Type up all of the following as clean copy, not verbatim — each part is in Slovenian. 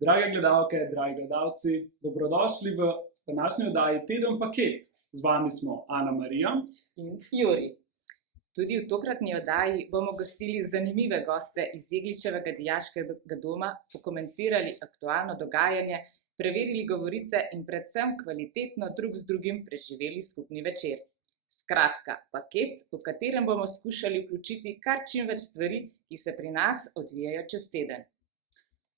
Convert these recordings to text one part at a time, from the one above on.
Drage gledalke, dragi gledalci, dobrodošli v današnji oddaji Teden paket. Z vami smo Ana Marija in Juri. Tudi v tokratni oddaji bomo gostili zanimive goste iz Jegličevega dijaškega doma, pokomentirali aktualno dogajanje, preverili govorice in predvsem kvalitetno drug z drugim preživeli skupni večer. Skratka, paket, v katerem bomo skušali vključiti kar čim več stvari, ki se pri nas odvijajo čez teden.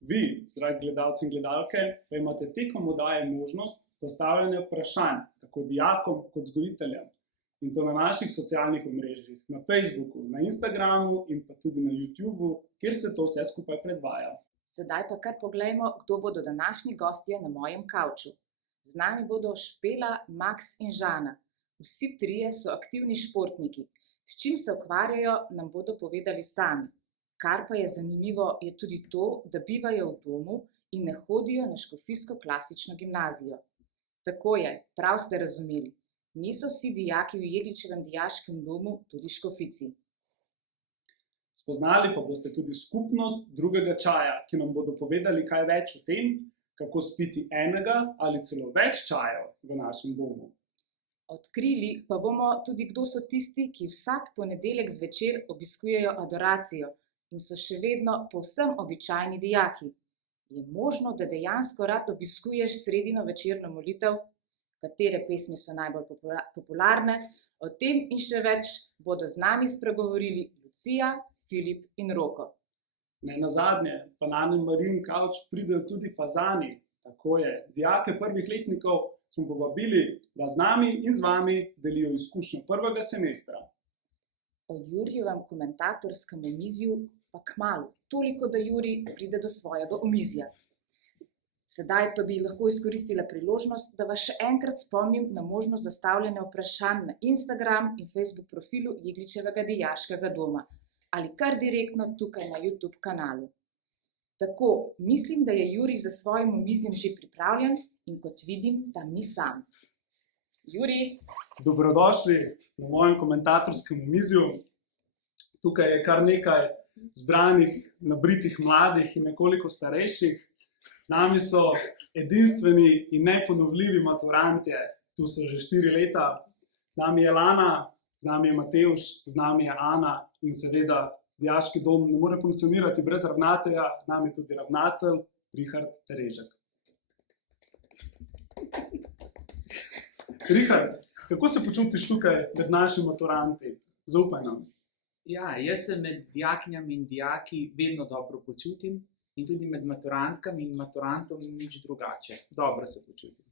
Vi, dragi gledalci in gledalke, pa imate tekom oddaje možnost zastavljanja vprašanj, tako dijakom kot vzgojiteljem. In to na naših socialnih omrežjih, na Facebooku, na Instagramu in pa tudi na YouTubu, kjer se to vse skupaj predvaja. Sedaj pa kar poglejmo, kdo bodo današnji gostje na mojem kavču. Z nami bodo Špela, Max in Žana. Vsi trije so aktivni športniki. S čim se ukvarjajo, nam bodo povedali sami. Kar pa je zanimivo, je tudi to, da bivajo v domu in ne hodijo na škofijsko klasično gimnazijo. Tako je, prav ste razumeli. Niso vsi dijaki v Jegličevem dijaškem domu tudi škofici. Spoznali pa boste tudi skupnost drugega čaja, ki nam bodo povedali kaj več o tem, kako spiti enega ali celo več čajev v našem domu. Odkrili pa bomo tudi, kdo so tisti, ki vsak ponedeljek zvečer obiskujejo adoracijo in so še vedno povsem običajni dijaki. Je možno, da dejansko rad obiskuješ sredino večerno molitev? Katere pesmi so najbolj popularne? O tem in še več bodo z nami spregovorili Lucija, Filip in Roko. Ne nazadnje, pa na Marijin kavč pridejo tudi fazani. Tako je, dijake prvih letnikov smo povabili, da z nami in z vami delijo izkušnjo prvega semestra. O Jurijevem komentatorskem omizju pa kmalu, toliko, da Juri pride do svojega omizja. Sedaj pa bi lahko izkoristila priložnost, da vas še enkrat spomnim na možnost zastavljanja vprašanj na Instagram in Facebook profilu Jegličevega dijaškega doma ali kar direktno tukaj na YouTube kanalu. Tako, mislim, da je Juri za svojim omizjem že pripravljen in kot vidim, da ni sam. Juri! Dobrodošli na mojem komentatorskem omizju. Tukaj je kar nekaj zbranih, nabritih mladih in nekoliko starejših. Z nami so edinstveni in neponovljivi maturantje. Tu so že 4 leta. Z nami je Lana, z nami je Matevž, z nami je Ana in seveda dijaški dom ne more funkcionirati brez ravnatelja. Z nami tudi ravnatelj Richard Režek. Richard, kako se počutiš tukaj med našimi maturanti? Zaupaj nam. Ja, jaz se med dijakinjami in dijaki vedno dobro počutim in tudi med maturantkami in maturantom nič drugače. Dobro se počutim.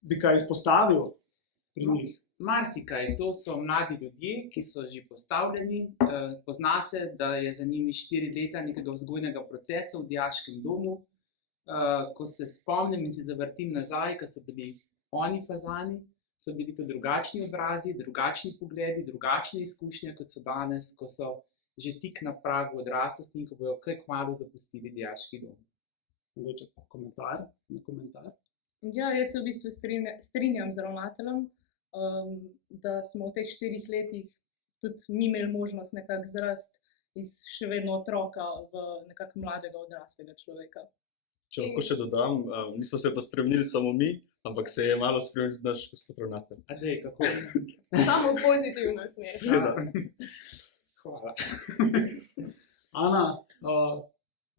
Bi kaj izpostavil pri njih? Marsikaj, to so mladi ljudje, ki so že postavljeni. Pozna se, da je za njimi 4 leta nekega vzgojnega procesa v dijaškem domu. Ko se spomnim in se zavrtim nazaj, ko so bili oni fazani, so bili to drugačni obrazi, drugačni pogledi, drugačne izkušnje, kot so danes, ko so že tik na pragu odraslosti in ko bojo kaj kmalu zapustili dijaški dom. Mogoče komentar na komentar? Ja, jaz se v bistvu strinjam z ravnateljem, da smo v teh 4 letih tudi mi imeli možnost nekako zrasti iz še vedno otroka v nekako mladega odraslega človeka. Če lahko še dodam, nismo se pa spremenili samo mi, ampak se je malo spremenil tudi naš gospod ravnatelj. Adej, kako? Samo pozitivno smer. Seveda. Hvala. Ana,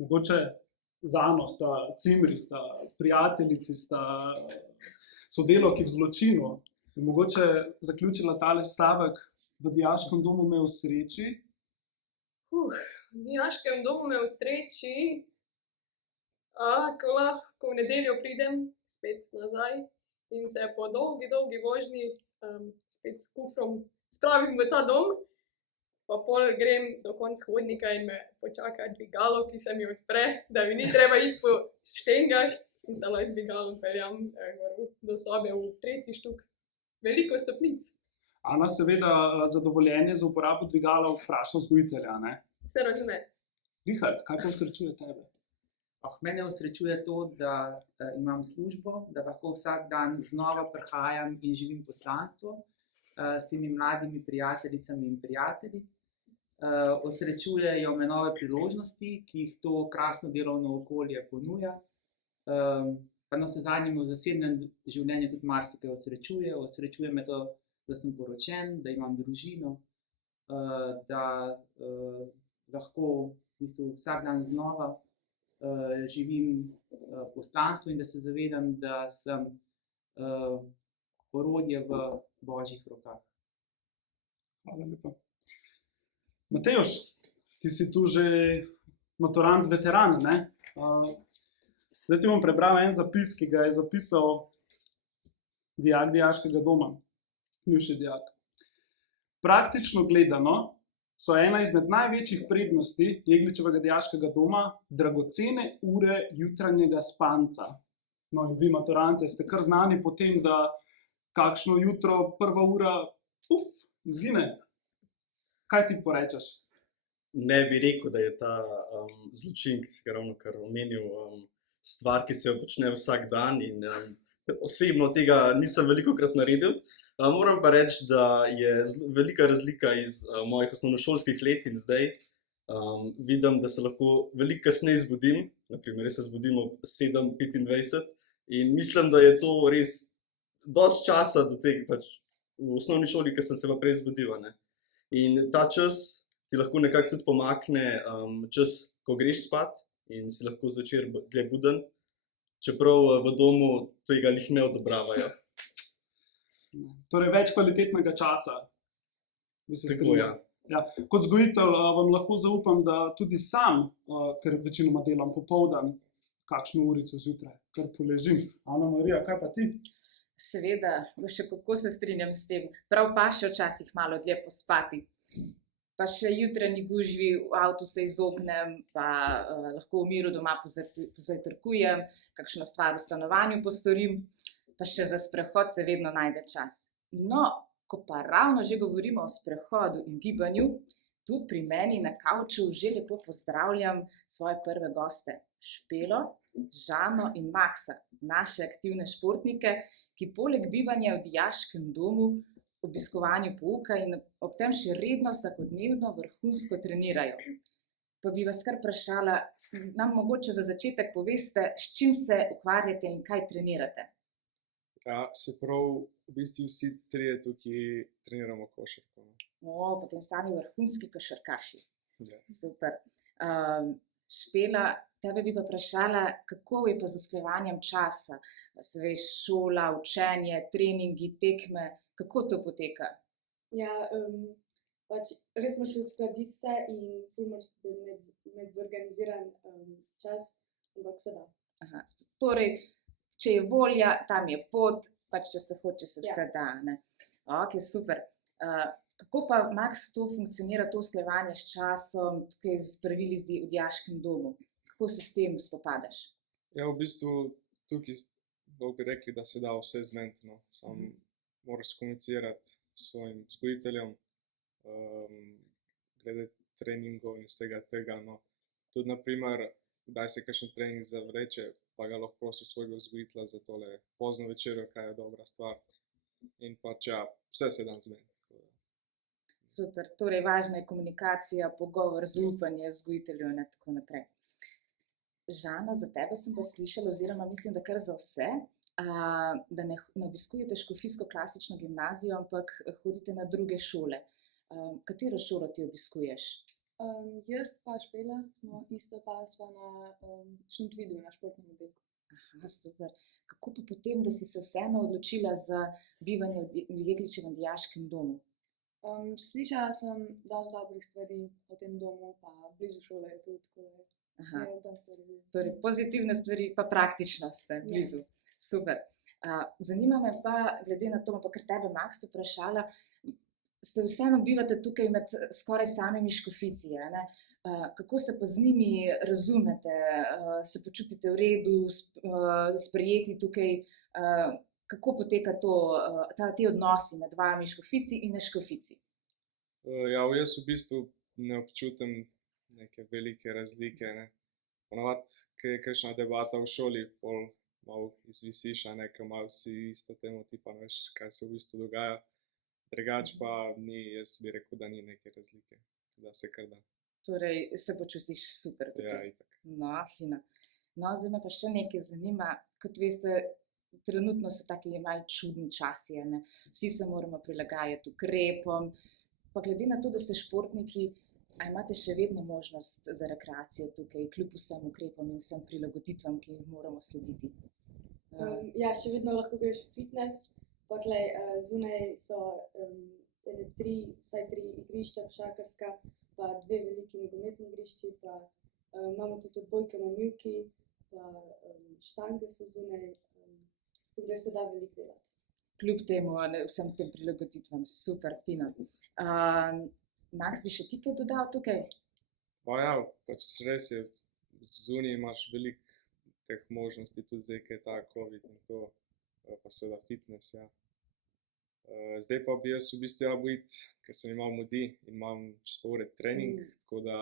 mogoče z Ano sta cimri, sta prijateljici, sta sodelavki v zločinu. In mogoče zaključila tale stavek: v dijaškem domu me v sreči. V dijaškem domu me v sreči, ko lahko v nedeljo pridem spet nazaj in se po dolgi vožnji spet s kufrom spravim v ta dom, pa pol grem do konca hodnika in me počaka dvigalo, ki se mi odpre, da mi ni treba iti po štengah in se lahko z dvigalom peljem do sobe v 3. štuk. Veliko stopnic. Ana seveda za dovoljenje za uporabo dvigala vpraša vzgojitelja, ne? Se razume. Richard, kaj pa osrečuje tebe? Mene osrečuje to, da imam službo, da lahko vsak dan znova prihajam in živim poslanstvo s temi mladimi prijateljicami in prijatelji. Osrečujejo me nove priložnosti, ki jih to krasno delovno okolje ponuja. Pa na vse zadnje me v zasebnem življenju tudi marsikaj osrečuje. Osrečuje me to, da sem poročen, da imam družino, da lahko v bistvu vsak dan znova živim poslanstvo in da se zavedam, da sem orodje v Božjih rokah. Hvala lepa. Matejoš, ti si tu že maturant veteran, ne? Zdaj ti bom prebral en zapis, ki ga je zapisal dijak dijaškega doma, bivši dijak. Praktično gledano so ena izmed največjih prednosti Jegličevega dijaškega doma dragocene ure jutranjega spanca. No in vi, maturanti, ste kar znani po tem, da kakšno jutro, prva ura, izgine. Kaj ti porečeš? Ne bi rekel, da je ta zločin, ki si ga ravnokar omenil, stvar, ki se jo počne vsak dan in osebno tega nisem velikokrat naredil. Moram pa reči, da je velika razlika iz mojih osnovnošolskih let in zdaj. Vidim, da se lahko veliko kasneje zbudim, naprimer, jaz se zbudim ob 7:25 in mislim, da je to res dosti časa do tega, pač v osnovni šoli, ki sem se pa prej zbudil, ne. In ta čas ti lahko nekako tudi pomakne čas, ko greš spat in si lahko zvečer dlje buden, čeprav v domu tega lih ne odobravajo. Torej, več kvalitetnega časa. Bi se Tako, ja. Ja. Kot vzgojitelj vam lahko zaupam, da tudi sam, ker večinoma delam popoldan, kakšno urico zjutraj, kar poležim. Ana Marija, kaj pa ti? Seveda, še kako se strinjam s tem. Prav pa še včasih malo dlje pospati. Pa še jutranji gužvi v avtu se izognem, pa lahko v miru doma pozajtrkujem, kakšno stvar v stanovanju postorim, pa še za sprehod se vedno najde čas. No, ko pa ravno že govorimo o sprehodu in gibanju, tu pri meni na kavču že lepo pozdravljam svoje prve goste. Špelo, Žano in Maksa, naše aktivne športnike, ki poleg bivanja v dijaškem domu, obiskovanju pouka in ob tem še redno vsakodnevno vrhunsko trenirajo. Pa bi vas kar vprašala, nam mogoče za začetek poveste, s čim se ukvarjate in kaj trenirate? Ja, se pravi, v bistvu vsi trije tukaj treniramo košarko. Potem sami vrhunski košarkaši. Ja. Super. Špela, tebe bi pa vprašala, kako je pa z usklajevanjem časa? Se veš, šola, učenje, treningi, tekme, kako to poteka? Ja, pač res moraš uskladiti vse in ful moraš imeti zorganiziran čas, ampak se da. Aha, torej, če je volja, tam je pot, pač če se hoče, se Ja. vse da, ne? Ok, super. Kako pa, Maks, to funkcionira, to usklajevanje s časom, tukaj z pravili v dijaškem domu? Kako se s tem spopadaš? Ja, v bistvu tukaj bi rekli, da se da vse zmeniti, no. Samo moraš komunicirati s svojim vzgojiteljem, glede treningov in vsega tega, no. Tudi, naprimer, kdaj se kakšen trening zavleče, pa ga lahko prosiš svojega vzgojitelja za tole pozno večerjo, kaj je dobra stvar. In pač ja, vse se da zmeniti. Super, torej važna je komunikacija, pogovor, zaupanje vzgojitelju in tako naprej. Žana, za tebe sem pa slišala, oziroma mislim, da kar za vse, da ne obiskujete škofijsko klasično gimnazijo, ampak hodite na druge šole. Katero šolo ti obiskuješ? Jaz pa Špela smo isto pa sva na Šentvidu na športnem oddelku. Aha, super. Kako pa potem, da si se vseeno odločila za bivanje v Jegličevem dijaškem domu? Slišala sem dosti dobrih stvari o tem domu, pa blizu šole je tudi, tako da Aha, je dosti stvari. torej pozitivne stvari, pa praktično ste blizu. Super. Zanima me pa, glede na to, pa kar tebe, Maks, vprašala, ste vseeno bivate tukaj med skoraj samimi Škofijci, ne? Kako se pa z njimi razumete, se počutite v redu, sprejeti tukaj, kako poteka ti odnosi med vami Škofijci in neškofijci? Ja, jaz v bistvu ne občutim neke velike razlike, ne. Ponavadi, ko je kakšna debata v šoli, pol malo izvisiš, a ne, ker malo vsi isto temo tipa, ne veš, kaj se v bistvu dogaja. Drugače pa ni, jaz bi rekel, da ni neke razlike, da se kar da. Torej, se počutiš super tukaj? Ja, itak. No, fino. No, zdaj me pa še nekaj zanima. Kot veste, trenutno so taki malo čudni časi, a ne? Vsi se moramo prilagajati ukrepom. Pa glede na to, da ste športniki, a imate še vedno možnost za rekreacijo tukaj, kljub vsem ukrepom in vsem prilagoditvam, ki jih moramo slediti? Ja, še vedno lahko greš v fitness, pa tlej zunaj so vsaj 3 igrišča, košarkarska, pa 2 veliki nogometni igrišči, pa imamo tudi odbojke na mivki, pa štange so zunaj, tako da se da veliko delati. Kljub temu, a ne, vsem tem prilagoditvam, super, fino. Max, bi še ti kaj dodal tukaj? Pa ja, pač res je, zunaj imaš veliko teh možnosti, tudi zdaj, ko je ta COVID in to, pa seveda fitness, ja. Zdaj pa bi jaz v bistvu ja iti, ker sem imel mudi in imam čez pol ure trening, tako da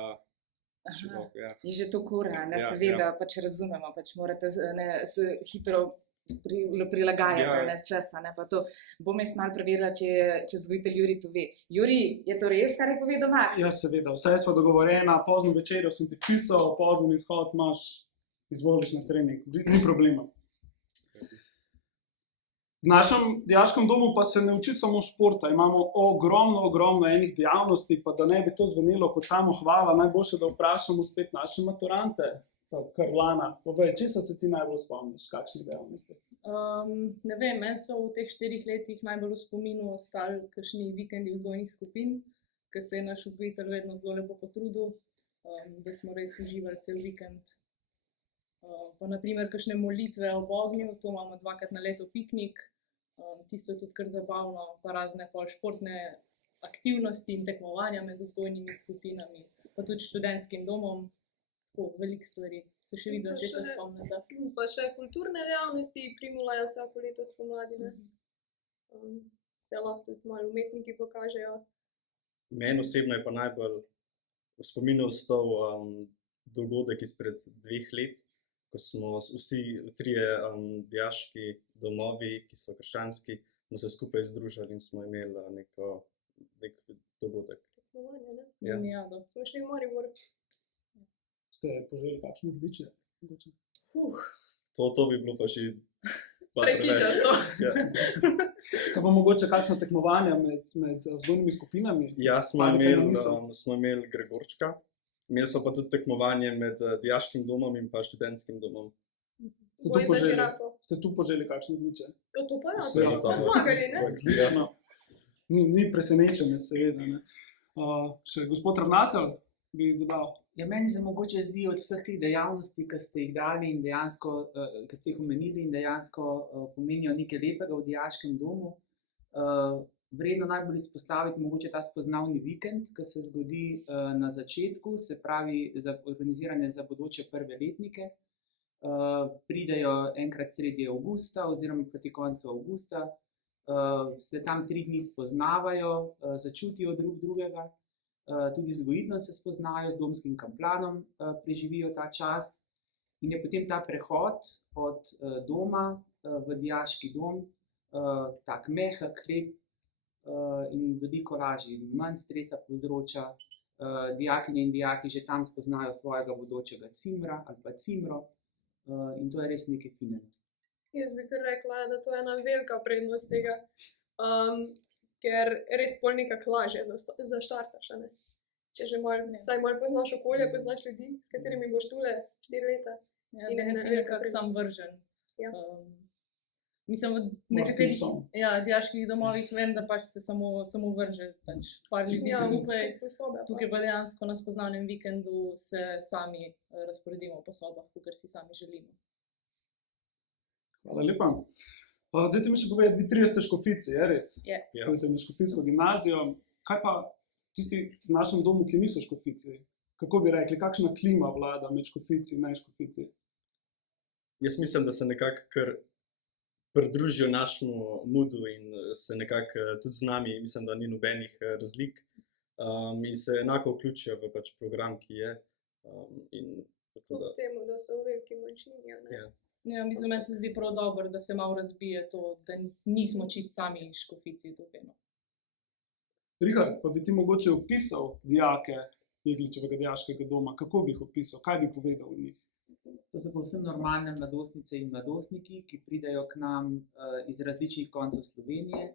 še Aha, ja. je že to kura, ne, Ja, seveda, ja. pač razumemo, pač morate se hitro prilagajati, Ja. ne, časa, ne, pa to. Bom jaz malo preverila, če vzgojitelj Jurij to ve. Jurij, je to res, kar je povedal Max? Ja, seveda, vse sva dogovorjena, pozno večerjo sem ti pisal, pozno izhod imaš, izvoliš na trening, ni problema. V našem dijaškem domu pa se ne uči samo športa, imamo ogromno enih dejavnosti, pa da ne bi to zvenelo kot samo hvala, najboljše, da vprašamo spet naše maturante. Karlana, povej, česa se ti najbolj spomniš, kakšnih dejavnosti? Ne vem, meni so v teh 4 letih najbolj v spominu ostali kakšni vikendi vzgojnih skupin, ker se je naš vzgojitelj vedno zelo lepo potrudil, da smo res uživali cel vikend. Pa naprimer kakšne molitve ob ognju, to imamo 2krat na leto piknik, tisto je tudi kar zabavno, pa razne pol športne aktivnosti in tekmovanja med vzgojnimi skupinami, pa tudi študentskim domom, tako veliko stvari. Se še videl, če se spomnite. Pa še kulturne dejavnosti primulajo vsako leto spomladi, ne? Se lahko tudi malo umetniki pokažejo. Meni osebno je pa najbolj v spominu ostal dogodek izpred 2 let, ko smo vsi 3 dijaški domovi, ki so krščanski, smo se skupaj združili in smo imeli nek dogodek. Tekmovanje, ne? Ja. Unijado. Smo šli v Maribor. Ste poželi kakšno odličje? To bi bilo pa že Prekičasto. Ja. Kaj pa mogoče kakšno tekmovanje med vzgojnimi skupinami? Ja, smo Padete na misel? imeli Gregorčka, imeli smo pa tudi tekmovanje med dijaškim domom in pa študentskim domom. Ste tu Boj za poželi? žirafo. Ste tu poželi kakšno odličje? Ja, to pa ja, Vse to pa zmagali, ne? Odlično. Ni presenečenje, seveda. Ne? Še gospod ravnatelj bi dodal. Ja, meni se mogoče zdi od vseh teh dejavnosti, ki ste jih dali in dejansko, ki ste jih omenili in dejansko pomenijo nekaj lepega v dijaškem domu, vredno najbolj izpostaviti mogoče ta spoznavni vikend, ki se zgodi na začetku, se pravi organiziranje za bodoče prve letnike. Pridejo enkrat sredi avgusta oziroma proti koncu avgusta, se tam 3 dni spoznavajo, začutijo drug drugega, tudi vzgojitelj se spoznajo, z domskim kaplanom preživijo ta čas in je potem ta prehod od doma v dijaški dom tak mehek, lep in veliko lažji, manj stresa povzroča, dijakinje in dijaki že tam spoznajo svojega bodočega cimra ali pa cimro in to je res nekaj finega. Jaz bi kar rekla, da to je ena velika prednost tega, ker res pol nekako lažje zaštartaš, a ne? Če že vsaj malo poznaš okolje, poznaš ljudi, s katerimi boš tule 4 leta. Ja, In da ena nisi velika nekako sam prednost. vržen. Ja. Mislim, v Morskim nekaterih psom. dijaških domovih vem, da pač se samo vrže, pač par ljudi Ja, skupaj. v sobe. Tukaj pa dejansko na spoznavnem vikendu se sami razporedimo po sobah, kakor si sami želimo. Hvala lepa. Dajte mi še povedati, vi 3 ste škofici, je res? Je. Ja. Hodite na škofijsko gimnazijo. Kaj pa tisti v našem domu, ki niso škofici? Kako bi rekli, kakšna klima vlada med škofici in neškofici? Jaz mislim, da se nekako kar pridružijo našemu mudu in se nekako tudi z nami, mislim, da ni nobenih razlik in se enako vključijo v pač program, ki je. In tako Kljub da, temu, da so v veliki manjšini, a ne? Ja. Ja, mislim, meni se zdi prav dobro, da se malo razbije to, da nismo čist sami škofici tukaj. No. Richard, pa bi ti mogoče opisal dijake Jegličevega dijaškega doma, kako bi jih opisal, kaj bi povedal o njih? To so povsem normalne mladostnice in mladostniki, ki pridejo k nam iz različnih koncev Slovenije,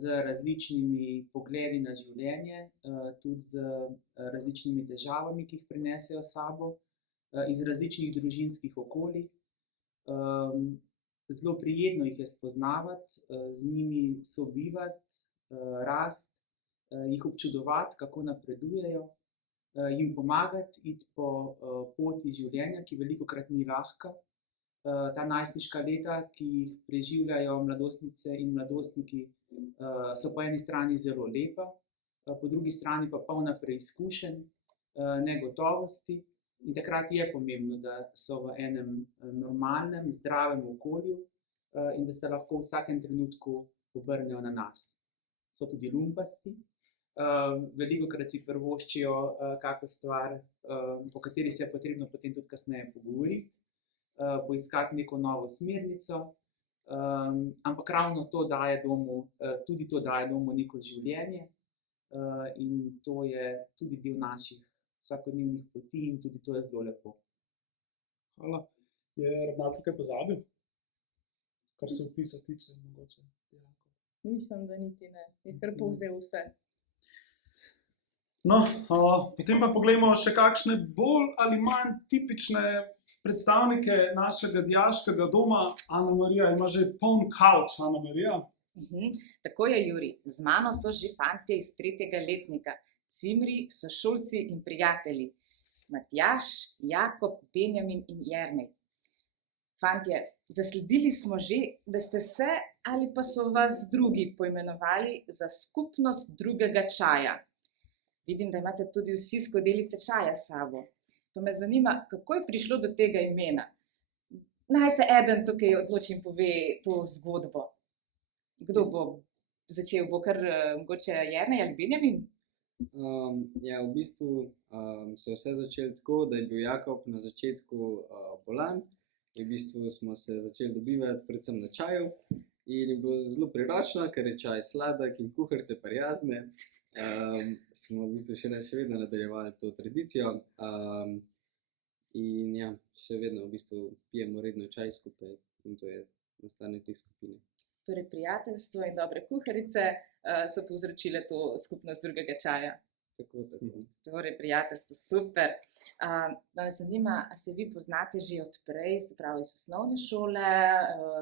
z različnimi pogledi na življenje, tudi z različnimi težavami, ki jih prinesejo s sabo, iz različnih družinskih okolij. Zelo prijetno jih je spoznavati, z njimi sobivati, rasti, jih občudovati, kako napredujejo, jim pomagati iti po poti življenja, ki velikokrat ni lahka. Ta najstniška leta, ki jih preživljajo mladostnice in mladostniki, so po eni strani zelo lepa, po drugi strani pa polna preizkušenj, negotovosti. In takrat je pomembno, da so v enem normalnem, zdravem okolju in da se lahko v vsakem trenutku obrnejo na nas. So tudi lumpasti, velikokrat si privoščijo kakšno stvar, o kateri se je potrebno potem tudi kasneje pogovoriti, poiskati neko novo smernico, ampak ravno to daje domu, tudi to daje domu neko življenje in to je tudi del naših vsakodnevnih poti in tudi to je zelo lepo. Hvala. Je ravnatelj kaj pozabil? Kar se opisa tiče mogoče? Mislim, da niti ne. Je kar povzel vse. No, potem pa poglejmo še kakšne bolj ali manj tipične predstavnike našega dijaškega doma. Ana Marija ima že poln kavč, Ana Marija. Tako je, Juri. Z mano so že fantje iz 3. letnika, cimri, sošolci in prijatelji. Matjaž, Jakob, Benjamin in Jernej. Fantje, zasledili smo že, da ste se ali pa so vas drugi poimenovali za skupnost drugega čaja. Vidim, da imate tudi vsi skodelice čaja s sabo. Pa me zanima, kako je prišlo do tega imena. Naj se eden tukaj odloči in pove to zgodbo. Kdo bo začel? Bo kar mogoče Jernej ali Benjamin? Ja, v bistvu se je vse začelo tako, da je bil Jakob na začetku bolan. V bistvu smo se začeli dobivati predvsem na čaju in je bilo zelo priročno, ker je čaj sladek in kuharice prijazne. Smo v bistvu še vedno nadaljevali to tradicijo in ja, še vedno v bistvu pijemo redno čaj skupaj in to je nastanek te skupine. Torej, prijateljstvo in dobre kuharice so povzročile to skupnost drugega čaja. Tako. Torej, prijateljstvo, super. Me zanima, a se vi poznate že od prej, se pravi iz osnovne šole,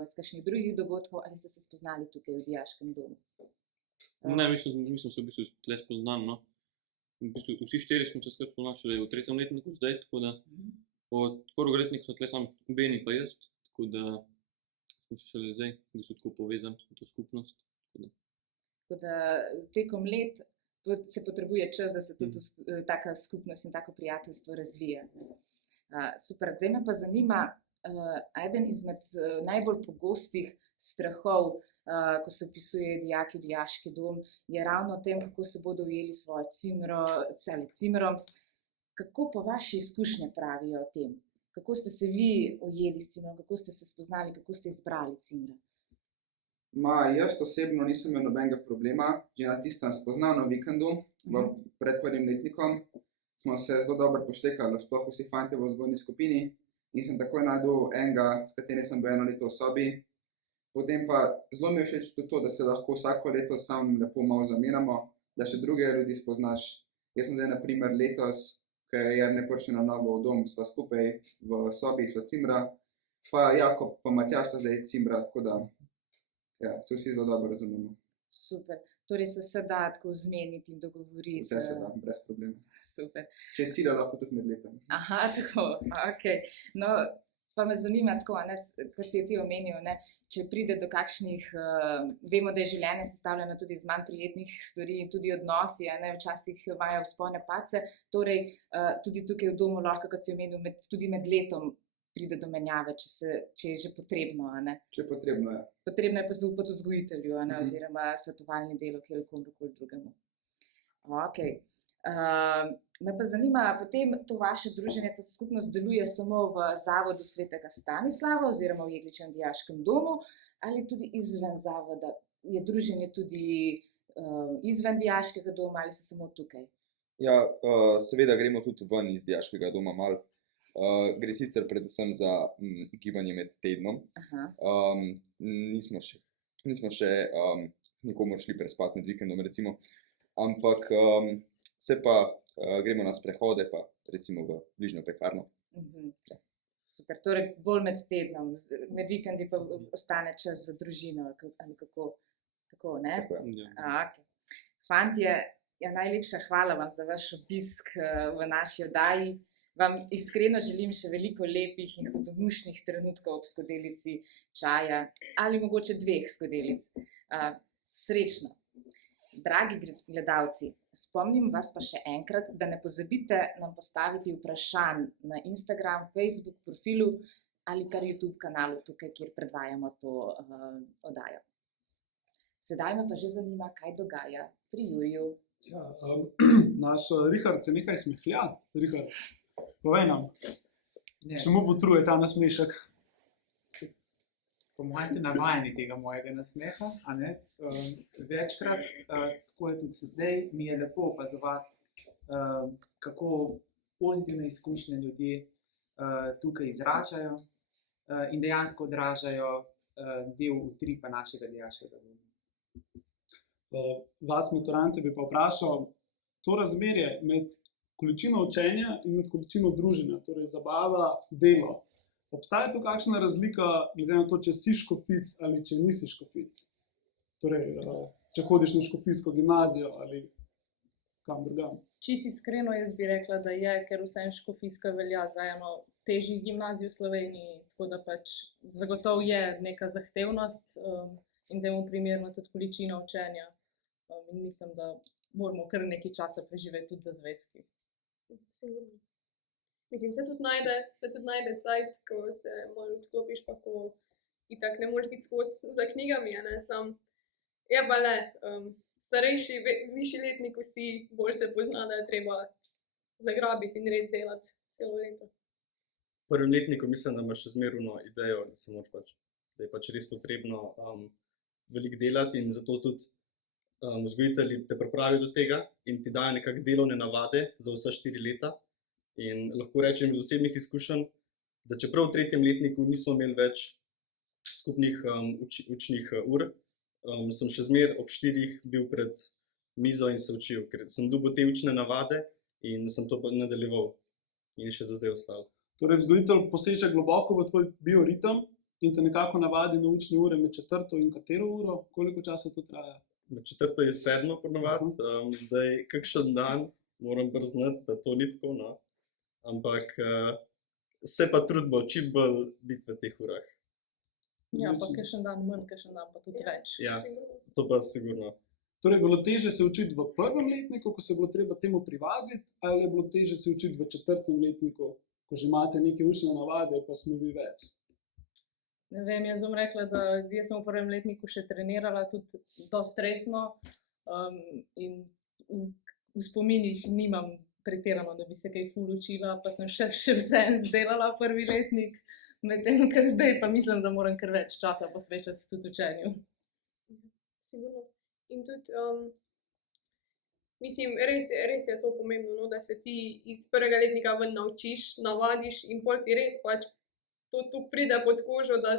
iz kakšnih drugih dogodkov, ali ste se spoznali tukaj v dijaškem domu? Ne, mislim se v bistvu tle spoznam, no. V bistvu vsi 4 smo se skupaj spoznali šele v 3. letniku zdaj, tako da od 1. letnika so tle sam Beni pa jaz, tako da smo šele zdaj v bistvu tako povezani v to skupnost. Tako da tekom let se potrebuje čas, da se tudi taka skupnost in tako prijateljstvo razvije. Super, zdaj me pa zanima, eden izmed najbolj pogostih strahov, ko se opisuje dijaki v dijaški dom, je ravno o tem, kako se bodo ujeli svojo cimro. Kako po vaši izkušnje pravijo o tem? Kako ste se vi ujeli s cimrom, kako ste se spoznali, kako ste izbrali cimre? Jaz osebno nisem imel nobenega problema, že na tistem spoznavnem vikendu, pred 1. letnikom, smo se zelo dobro poštekali, sploh vsi fantje v vzgojni skupini in sem takoj našel enega, s katerim sem bil 1 leto v sobi. Potem pa zelo mi je všeč tudi to, da se lahko vsako leto sam lepo malo zamenjamo, da še druge ljudi spoznaš. Jaz sem zdaj na primer letos, ko je Jernej prišel na novo v dom, sva skupaj v sobi, sva cimra, pa Jakob pa Matjaž sta zdaj cimra, tako da ja, se vsi zelo dobro razumemo. Super, torej se da tako zmeniti in dogovoriti. Vse se da, brez problema. Super. Če je sila, lahko tudi med letom. Aha, tako, okej. No, pa me zanima tako, kot si je ti omenil, če pride do kakšnih, vemo, da je življenje sestavljeno tudi iz manj prijetnih stvari in tudi odnosi, včasih imajo vzpone padce, torej tudi tukaj v domu lahko, kot si omenil, tudi med letom pride do menjave, če je že potrebno. Če je potrebno, ja. Potrebno je pa zaupati vzgojitelju, oziroma svetovalni delok ali komurkoli drugemu. Okej. Me pa zanima, potem to vaše druženje, ta skupnost deluje samo v Zavodu svetega Stanislava oziroma v Jegličevem dijaškem domu ali tudi izven zavoda? Je druženje tudi izven dijaškega doma ali se samo tukaj? Ja, seveda gremo tudi ven iz dijaškega doma malo. Gre sicer predvsem za gibanje med tednom. Aha. Nismo še nikomor šli prespati med vikendom, recimo. Ampak se pa gremo na sprehode, pa recimo v bližnjo pekarno. Super, torej bolj med tednom, med vikendi pa ostane čas za družino, ali kako? Tako, ne? Tako je. Okay. Fantje, ja, najlepša hvala vam za vaš obisk v naši oddaji. Vam iskreno želim še veliko lepih in hudomušnih trenutkov ob skodelici čaja ali mogoče 2 skodelic. Srečno! Dragi gledalci, spomnim vas pa še enkrat, da ne pozabite nam postaviti vprašanj na Instagram, Facebook profilu ali kar YouTube kanalu, tukaj, kjer predvajamo to oddajo. Sedaj me pa že zanima, kaj dogaja pri Juriju. Ja, naš Richard se nekaj smehlja. Richard, povej nam, čemu botruje ta nasmešek? Po mojem ste navajeni tega mojega nasmeha, a ne? Večkrat, tako je tudi zdaj, mi je lepo opazovati, kako pozitivne izkušnje ljudje tukaj izražajo in dejansko odražajo del utripa našega dijaškega doma. Vas, maturante, bi pa vprašal, to razmerje med količino učenja in med količino druženja, torej zabava, delo. Obstaja tu kakšna razlika, glede na to, če si škofic ali če nisi škofic? Torej, če hodiš na škofijsko gimnazijo ali kam drugam? Čisto iskreno jaz bi rekla, da je, ker vseeno škofijska velja za eno težjih gimnazij v Sloveniji, tako da pač zagotovo je neka zahtevnost in temu primerno tudi količina učenja. In mislim, da moramo kar nekaj časa preživeti tudi za zvezki. Sigurno. Mislim, se tudi najde cajt, ko se malo odklopiš, pa ko itak ne moreš biti skozi za knjigami, ne, sam. Je pa le, starejši, višji letnik vsi bolj se pozna, da je treba zagrabiti in res delati celo leto. V prvem letniku mislim, da imaš še zmerno idejo, da je pač res potrebno veliko delati in zato tudi vzgojitelji te pripravijo do tega in ti dajo nekako delovne navade za vsa 4 leta. In lahko rečem iz osebnih izkušenj, da čeprav v 3. letniku nismo imeli več skupnih učnih ur, sem še zmer ob 4 bil pred mizo in se učil, ker sem dobil te učne navade in sem to nadaljeval in še do zdaj ostalo. Torej, vzgojitelj poseže globoko v tvoj bioritem in te nekako navadi na učne ure med 4. in katero uro? Koliko časa to traja? Med 4. in 7. ponavadi, zdaj kakšen dan moram priznati, da to ni tako, no. Ampak se pa trudimo čim bolj biti v teh urah. Ja, pa kakšen dan manj, kakšen dan pa tudi več. Ja, to pa sigurno. Torej, bilo težje se učiti v 1. letniku, ko se je bilo treba temu privaditi, ali je bilo težje se učiti v 4. letniku, ko že imate neke učne navade, pa snovi več? Ne vem, jaz bom rekla, da jaz sem v 1. letniku še trenirala tudi dosti resno in v spominih nimam pretirano, da bi se kaj ful učila, pa sem še vseeno zdelala 1. letnik, medtem ko zdaj pa mislim, da moram kar več časa posvečati tudi učenju. Sigurno. In tudi, mislim, res je to pomembno, no, da se ti iz 1. letnika ven naučiš, navadiš in pol ti res pač to pride pod kožo, da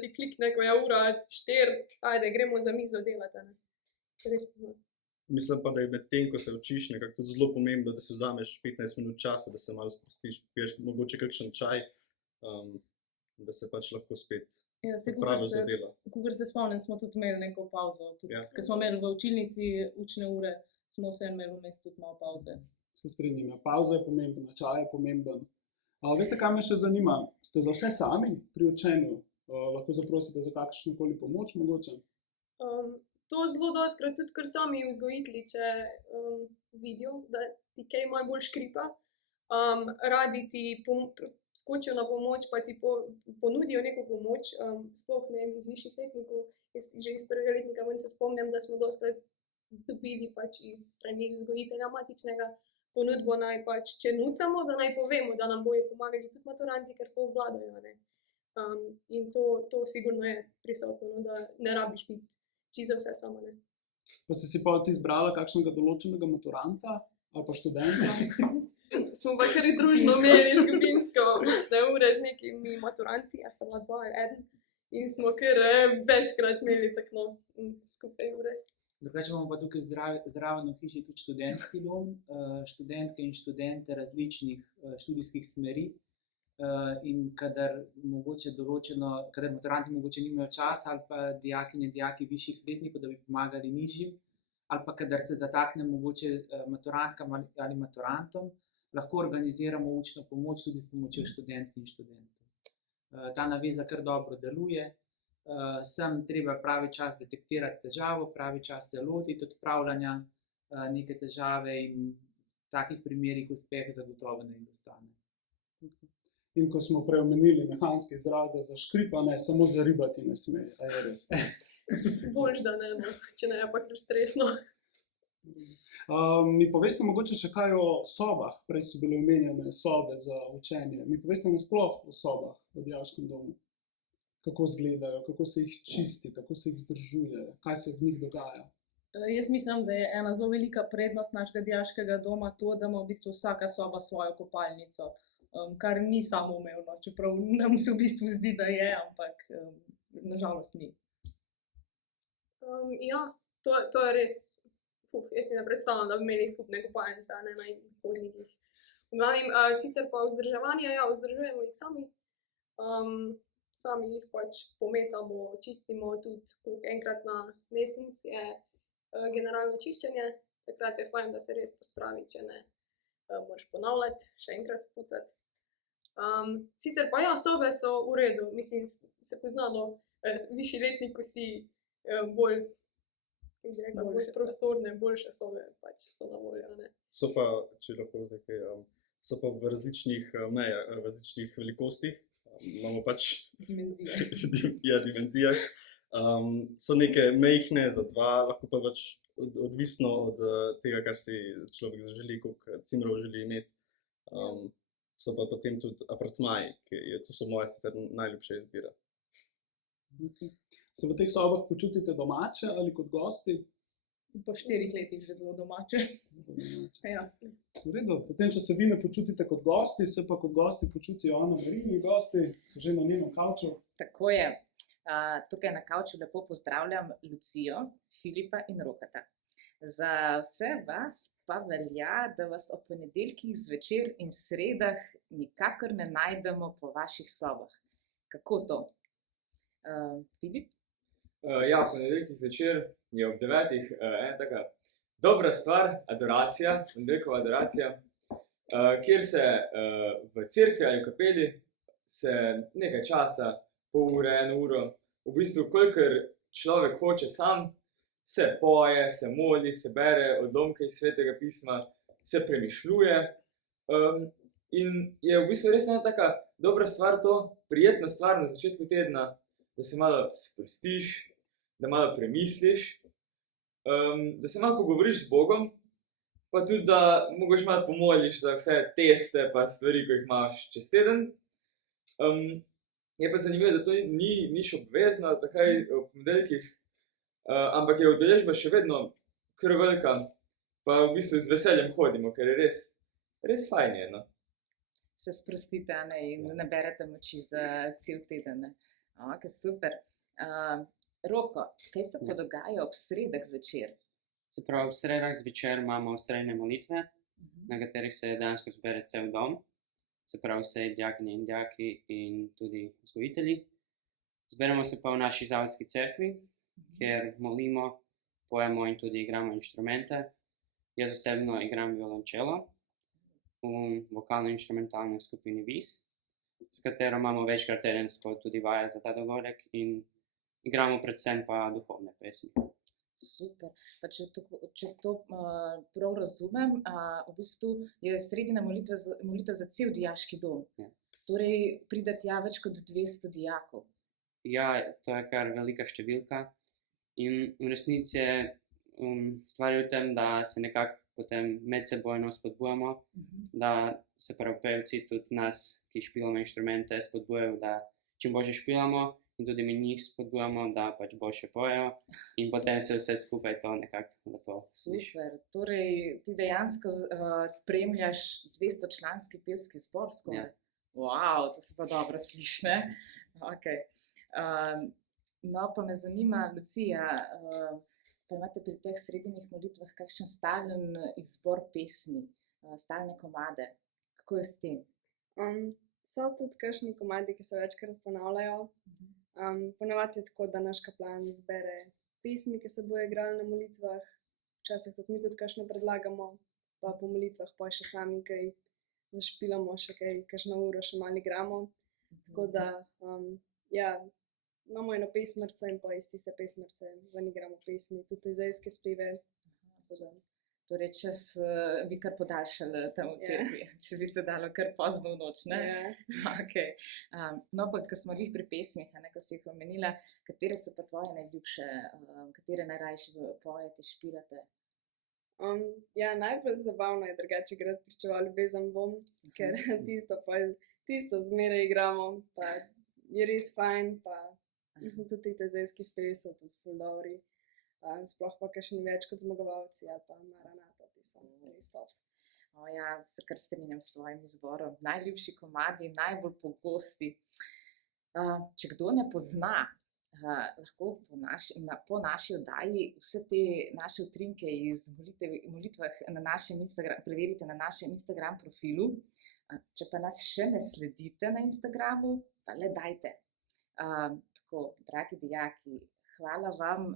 ti klikne, ko je ura 4, ajde, gremo za mizo delati, ne. Se res pozna. Mislim pa, da je med tem, ko se učiš, nekako tudi zelo pomembno, da si vzameš 15 minut časa, da se malo sprostiš, piješ mogoče kakšen čaj, da se pač lahko spet pripraviš za delo. Kakor se spomnim, smo tudi imeli neko pauzo. Ko smo imeli v učilnici učne ure, smo vse imeli vmes tudi malo pauze. Se strinjam, pauza je pomembna, čaj je pomemben. Veste, kaj me še zanima? Ste za vse sami pri učenju? Lahko zaprosite za kakšnokoli pomoč mogoče? To zelo dostikrat tudi kar sami vzgojitelji, če vidijo, da ti kaj malo bolj škripa, radi ti skočijo na pomoč, pa ti ponudijo neko pomoč, sploh ne iz višjih letnikov. Jaz že iz 1. letnika ven se spomnim, da smo dostikrat dobili pač iz strani vzgojitelja matičnega ponudbo naj pač, če nucamo, da naj povemo, da nam bojo pomagali tudi maturanti, ker to obvladajo, ne. In to sigurno je prisotno, no, da ne rabiš biti čisto vse sama, ne. Pa si pa ti izbrala kakšnega določenega maturanta ali pa študenta? smo pa kar družno imeli skupinsko učne ure z nekimi maturanti, a sta bila 2 ali 1. In smo kar večkrat imeli tako skupaj ure. Drugače imamo pa tukaj zraven v hiši tudi študentski dom, študentke in študente različnih študijskih smeri. In kadar maturanti mogoče nimajo časa ali pa dijakinje, dijaki višjih letnikov, da bi pomagali nižjim, ali pa kadar se zatakne mogoče maturantkam ali maturantom, lahko organiziramo učno pomoč tudi s pomočjo študentk in študentov. Ta naveza kar dobro deluje. Sem treba pravi čas detektirati težavo, pravi čas se lotiti odpravljanja neke težave in v takih primerih uspeh zagotovo ne izostane. In ko smo prej omenili mehanski izraz, da za škripanje samo zaribati ne sme, a je res. Boljš, da ne, no. Če ne je pa kar stresno. Mi poveste mogoče še kaj o sobah, prej so bile omenjene sobe za učenje. Mi poveste nasploh o sobah v dijaškem domu. Kako izgledajo, kako se jih čisti, kako se jih vzdržuje, kaj se v njih dogaja. Jaz mislim, da je ena zelo velika prednost našega dijaškega doma to, da ima v bistvu vsaka soba svojo kopalnico, kar ni samoumevno, čeprav nam se v bistvu zdi, da je, ampak nažalost ni. Ja, to je res. Jaz si ne predstavljam, da bi imeli skupne kopalnice, ne na hodnikih. Sicer pa vzdrževanje, ja, vzdržujemo jih sami. Sami jih pač pometamo, čistimo, tudi enkrat na mesec je generalno čiščenje. Takrat je fajn, da se res pospravi, če ne moraš ponavljati, še enkrat pucati. Sicer pa ja, sobe so v redu, mislim, se poznano, višji letnik, ko si bolj prostorne, boljše sobe pač so na voljo, ne. So pa, če lahko zdaj kaj, so pa v različnih mejah, v različnih velikostih. Imamo pač dimenzijah. So neke mejhne za 2, lahko pa pač odvisno od tega, kar si človek zaželi, koliko cimrov želi imeti. So pa potem tudi apartmaji, to so moje sicer najljubša izbira. Se v teh sobah počutite domače ali kot gosti? Po 4 letih že zelo domače. Ja. V redu, potem, če se vi ne počutite kot gosti, se pa kot gosti počutijo Ana Marini gosti, so že na njenem kavču. Tako je. Tukaj na kavču lepo pozdravljam Lucijo, Filipa in Rokata. Za vse vas pa velja, da vas ob ponedeljkih zvečer in sredah nikakor ne najdemo po vaših sobah. Kako to? Filip? Ja, ponedeljkih zvečer je ob 9. ena taka dobra stvar, adoracija, ponedeljkova adoracija, kjer se v cerkvi ali kapeli se nekaj časa, pol ure, 1 uro, v bistvu kolikor človek hoče sam, se poje, se moli, se bere odlomke iz Svetega pisma, se premišljuje. In je v bistvu res ena taka dobra stvar to, prijetna stvar na začetku tedna, da se malo sprostiš, da malo premisliš, da se malo pogovoriš z Bogom, pa tudi, da mogoče malo pomoliš za vse teste pa stvari, ko jih imaš čez teden. Je pa zanimivo, da to ni še obvezno, takaj v ponedeljkih, ampak je udeležba še vedno kar velika, pa v bistvu z veseljem hodimo, ker je res fajn je, no. Se sprostite, ne, in naberete moči za cel teden, ne. Ok, super. Roko, kaj se pa dogaja ob sredah zvečer? Se pravi, ob sredah zvečer imamo srednje molitve, na katerih se dejansko zbere cel dom. Se pravi, vse dijakinje in dijaki in tudi vzgojitelji. Zberemo se pa v naši zavodski cerkvi, kjer molimo, pojemo in tudi igramo inštrumente. Jaz osebno igram violončelo v vokalno-inštrumentalni skupini VIS, s katero imamo večkrat tedensko tudi vaje za ta dogodek in igramo predvsem pa duhovne pesmi. Super. Pa če to prav razumem, v bistvu je sredina molitev za cel dijaški dom. Ja. Torej pride tja več kot 200 dijakov. Ja, to je kar velika številka in v resnici je stvar v tem, da se nekako potem medsebojno spodbujamo, da se pravi pevci tudi nas, ki špilamo inštrumente, spodbujajo, da čim boljše špilamo in tudi mi njih spodbujamo, da pač boljše pojejo in potem se vse skupaj to nekako lepo sliši. Super. Torej, ti dejansko spremljaš 200-članski pevski zbor skoraj. Ja. Wow, to se pa dobro sliši, ne? Okay. No, pa me zanima, Lucija, pa imate pri teh sredinjih molitvah kakšen stalen izbor pesmi, stalne komade? Kako je s tem? So tudi kakšni komadi, ki se večkrat ponavljajo. Ponavadi je tako, da naš kaplan izbere pesmi, ki se bojo igrali na molitvah. Včasih tudi mi kakšno predlagamo, pa po molitvah pa še sami kaj zašpilamo, še kaj, kakšno uro še malo igramo. Tako da, ja, imamo eno pesmarico in pa iz tiste pesmarice ven igramo pesmi, tudi izraelske speve. Torej, čas bi kar podaljšali tam v cerkvi, če bi se dalo kar pozno v noč, ne? Okay. No, pa ko smo jih pri pesmih, ko si jih omenila, katere so pa tvoje najljubše, katere najrajše pojete, špilate? Ja, najbolj zabavno je drugače igrati Pričeval ljubezen bom, ker tisto zmeraj igramo, pa je res fajn, pa mislim tudi te izraelski spevi so tudi ful dobri. Sploh pa kakšni več kot Zmagovalci ali pa Maranata, ti so res top. Ja, se kar strinjam s tvojim izborom. Najljubši komadi, najbolj pogosti. Če kdo ne pozna, lahko po naši oddaji vse te naše utrinke iz molitvah preverite na našem Instagram profilu. Če pa nas še ne sledite na Instagramu, pa le dajte. Tako, dragi dijaki, hvala vam,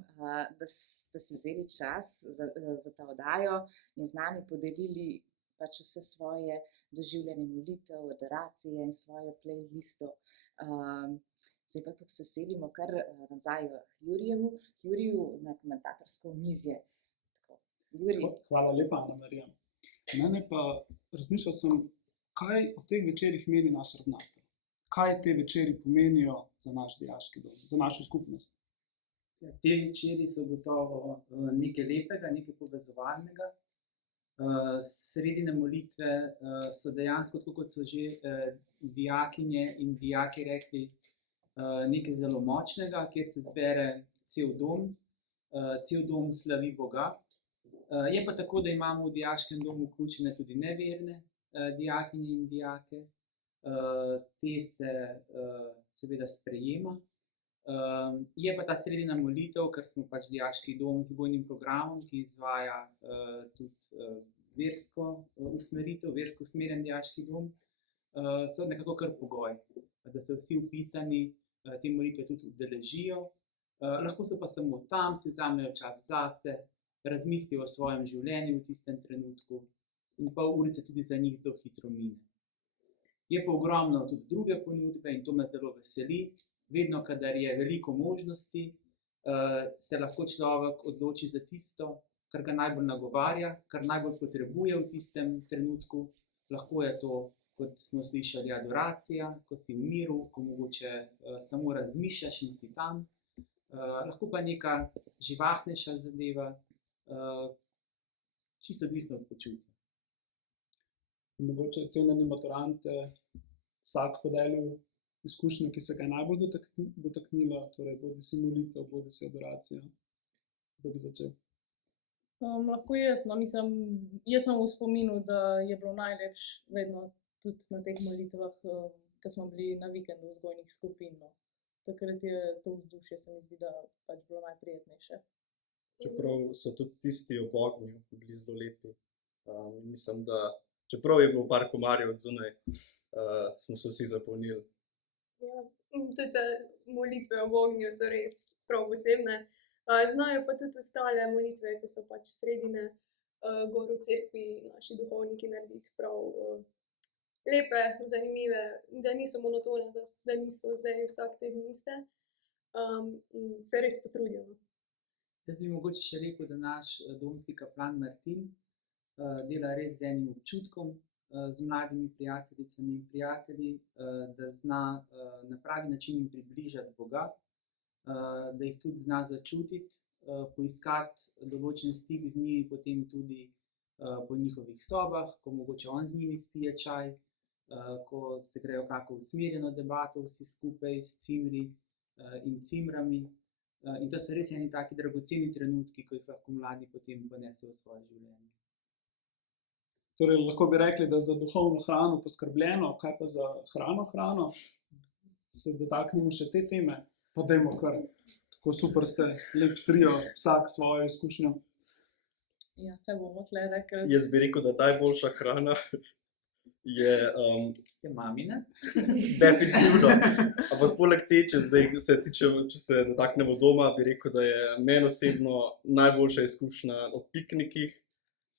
da ste si vzeli čas za ta oddajo in z nami podelili pač vse svoje doživljanje molitev, adoracije in svojo playlisto. Zdaj pa se selimo kar nazaj v Juriju na komentatorsko omizje. Hvala lepa, Ana Marija. Mene pa razmišljal sem, kaj o teh večerih meni naš ravnatelj. Kaj te večeri pomenijo za naš dijaški dom, za našo skupnost? Te večeri so gotovo nekaj lepega, nekaj povezovalnega. Sredine molitve so dejansko, tako kot so že dijakinje in dijaki rekli, nekaj zelo močnega, kjer se zbere cel dom slavi Boga. Je pa tako, da imamo v dijaškem domu vključene tudi neverne dijakinje in dijake. Te se seveda sprejema. Je pa ta sredina molitev, ker smo pač dijaški dom z vzgojnim programom, ki izvaja tudi versko usmeritev, versko usmerjen dijaški dom, so nekako kar pogoj, da se vsi vpisani te molitve tudi udeležijo. Lahko so pa samo tam, si vzamejo čas zase, razmislijo o svojem življenju v tistem trenutku in pol urice tudi za njih zelo hitro mine. Je pa ogromno tudi druge ponudbe in to me zelo veseli. Vedno, kadar je veliko možnosti, se lahko človek odloči za tisto, kar ga najbolj nagovarja, kar najbolj potrebuje v tistem trenutku. Lahko je to, kot smo slišali, adoracija, ko si v miru, ko mogoče samo razmišljaš in si tam. Lahko pa neka živahnejša zadeva, čisto odvisno od počutja. Mogoče cenjeni maturante vsak podelil izkušnje, ki se ga je najbolj dotaknila, torej bodi si molitev, bodi si adoracija. Kdo bi začel? Lahko jaz, no, mislim, jaz imam v spominu, da je bilo najlepše vedno tudi na teh molitvah, ko smo bili na vikendu vzgojnih skupin. No. Takrat je to vzdušje, se mi zdi, da pač bilo najprijetnejše. Čeprav so tudi tisti ob ognju bili zelo lepi. Mislim, da čeprav je bilo par komarjev od zunaj, smo se vsi zapolnili. Ja, tudi te molitve ob ognju so res prav posebne. Znajo pa tudi ostale molitve, ki so pač sredine gor v cerkvi, naši duhovniki narediti prav lepe, zanimive, da niso monotone, da niso zdaj vsak teden iste in se res potrudijo. Jaz bi mogoče še rekel, da naš domski kaplan Martin dela res z enim občutkom, z mladimi prijateljicami in prijatelji, da zna na pravi način jim približati Boga, da jih tudi zna začutiti, poiskati določen stik z njimi, potem tudi po njihovih sobah, ko mogoče on z njimi spije čaj, ko se grejo kako usmerjeno debato vsi skupaj s cimri in cimrami. In to so res eni taki dragoceni trenutki, ko jih lahko mladi potem ponesejo v svoje življenje. Torej, lahko bi rekli, da je za duhovno hrano poskrbljeno, kaj pa za hrano? Se dotaknemo še te teme, pa dajmo kar. Tako super ste, lep trio, vsak svojo izkušnjo. Ja, kaj bomo tle rekli? Jaz bi rekel, da najboljša hrana je Je mamina? definitivno. Ampak poleg te, če se dotaknemo doma, bi rekel, da je meni osebno najboljša izkušnja o piknikih,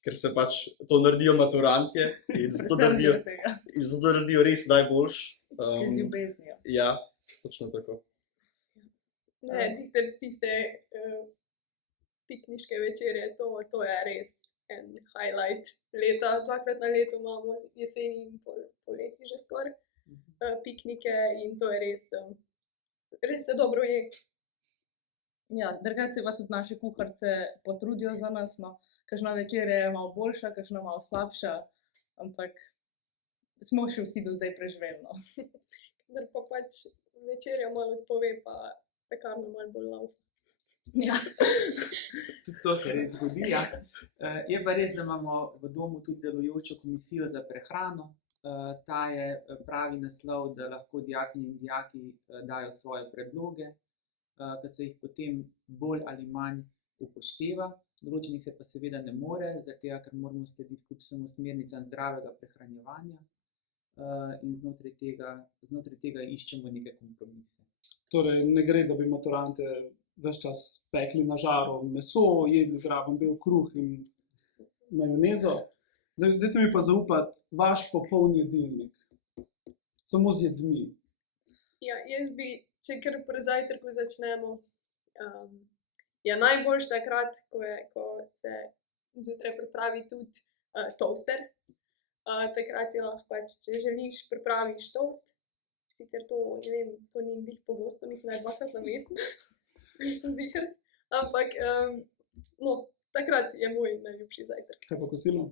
ker se pač to naredijo maturantje in zato naredijo res najboljš. Z ljubeznijo. Ja, točno tako. Ne, tiste pikniške večerje, to je res en highlight leta. 2-krat na leto imamo jeseni in poleti že skoraj piknike in to je res se dobro je. Ja, drugače pa tudi naše kuharice potrudijo za nas, no. Kakšna večerja je malo boljša, kakšna malo slabša, ampak smo še vsi do zdaj preživeli, no. Kadar pa pač večerja malo odpove, pa pekarna malo bolj laufa. Ja. Tudi to se res zgodi, ja. Je pa res, da imamo v domu tudi delujočo komisijo za prehrano. Ta je pravi naslov, da lahko dijakinje in dijaki dajo svoje predloge, ki se jih potem bolj ali manj upošteva. Določenih se pa seveda ne more, zaradi tega, ker moramo slediti kljub vsemu smernicam zdravega prehranjevanja in znotraj tega iščemo neke kompromise. Torej, ne gre, da bi maturante ves čas pekli na žaru meso, jedli zraven bel kruh in majonezo. Dajte mi pa zaupati vaš popoln jedilnik. Samo z jedmi. Ja, jaz bi, če kar pri zajtrku začnemo, je najboljš takrat, ko se zjutraj pripravi tudi toaster. Takrat si lahko pač, če želiš, pripraviš toast. Sicer to, ne vem, to ni glih pogosto, mislim, da je 2-krat na mesec, nisem ziher. Ampak, no, takrat je moj najljubši zajtrk. Kaj pa kosilo?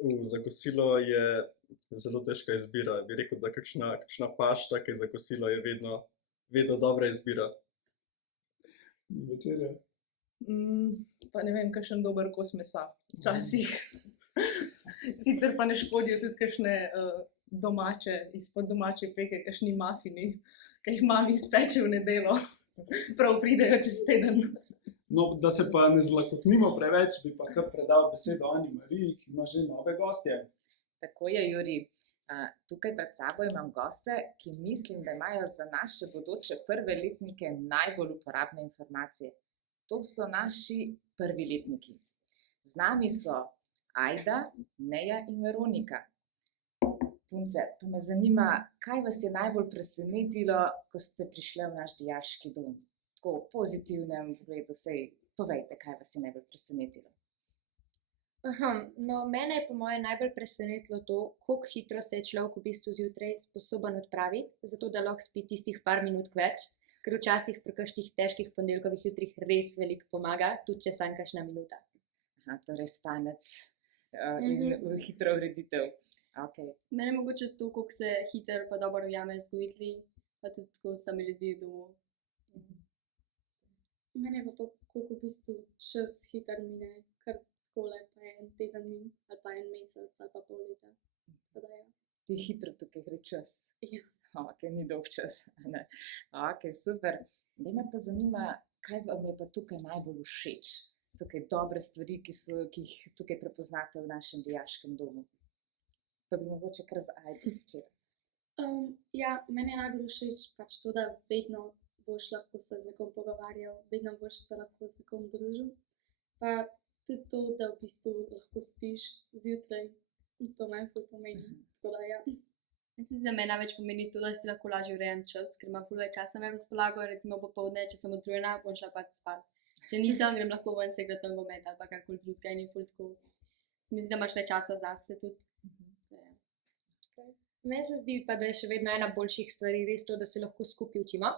Za kosilo je zelo težka izbira. Bi rekel, da kakšna pašta, ki je za kosilo, je vedno dobra izbira. Večerja? Pa ne vem, kakšen dober kos mesa. Včasih. Sicer pa ne škodijo tudi kakšne domače, izpod domače peke, kakšni mafini, ki jih mami speče v nedeljo. Prav pridejo čez teden. No, da se pa ne zlakotnimo preveč, bi pa kar predal besedo Ani Mariji, ki ima že nove gostje. Tako je, Juri. Tukaj pred sabo imam goste, ki mislim, da imajo za naše bodoče prve letnike najbolj uporabne informacije. To so naši prvi letniki. Z nami so Ajda, Neja in Veronika. Punce, pa me zanima, kaj vas je najbolj presenetilo, ko ste prišli v naš dijaški dom? Tako v pozitivnem pogledu, povejte, kaj vas je najbolj presenetilo. No, mene je po moje najbolj presenetilo to, koliko hitro se je človek v bistvu zjutraj sposoben odpraviti, zato da lahko spi tistih par minut več, ker včasih pri kakšnih težkih ponedeljkovih jutrih res veliko pomaga, tudi če samo kakšna minuta. Torej spanec in hitro ureditev. Okay. Mene mogoče to, koliko se hitro pa dobro ujame z gojitelji, pa tudi tako sami ljudje v domu. Mene je pa to, koliko v bistvu čas hitro mine, kar takole pa je en teden min, ali pa en mesec, ali pa pol leta. Ja. Ti hitro tukaj gre čas. Ja. Ok, ni dolg čas. Ne. Ok, super. Daj me pa zanima, kaj vam je pa tukaj najbolj všeč? Tukaj dobre stvari, ki jih tukaj prepoznate v našem dijaškem domu. Pa bi mogoče kar z Ajdo začela. Ja, meni je najbolj všeč pač to, da vedno boš lahko se z nekom pogovarjal, vedno boš se lahko z nekom družil. Pa tudi to, da v bistvu lahko spiš zjutraj, to meni ful pomeni. Tako da ja. Mislim, za mene največ pomeni to, da si lahko lažje urejen čas, ker imam ful več časa na razpolago, recimo popoldne, če sem utrujena, bom šla pač spat. Če nisem, grem lahko ven se igrati nogomet ali pa karkoli drugega in je ful tako. Se mi zdi, da imaš več časa zase tudi. Meni se zdi pa, da je še vedno ena boljših stvari res to, da se lahko skupaj učimo.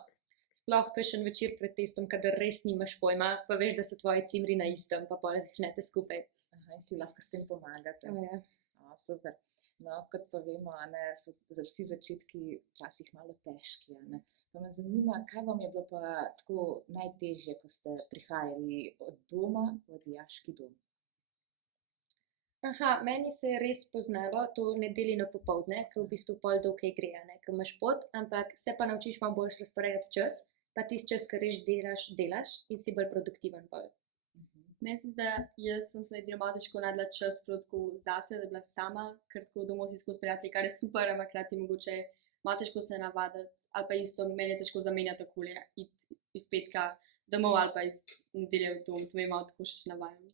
Sploh kakšen večer pred testom, kadar res nimaš pojma, pa veš, da so tvoji cimri na istem, pa pol začnete skupaj. In si lahko s tem pomagate. Ja. Super. No, kot pa vemo, so vsi začetki včasih malo težki. Pa me zanima, kaj vam je bilo pa tako najtežje, ko ste prihajali od doma v dijaški dom? Aha, meni se je res poznalo to nedeljino popoldne, ki v bistvu pol do kaj gre, ne, ki imaš pot, ampak se pa naučiš malo boljš razporejati čas, pa tisti čas, ki res delaš in si bolj produktiven pol. Meni se zdi, da jaz sem se edino malo težko najdla čas tako zase, da je bila sama, ker tako domov si skozi prijatelji, kar je super, ampak hkrati mogoče malo težko se navaditi, ali pa isto, meni je težko zamenjati okolje, iti iz petka domov ali pa iz nedelje v dom, to me malo tako še navajam.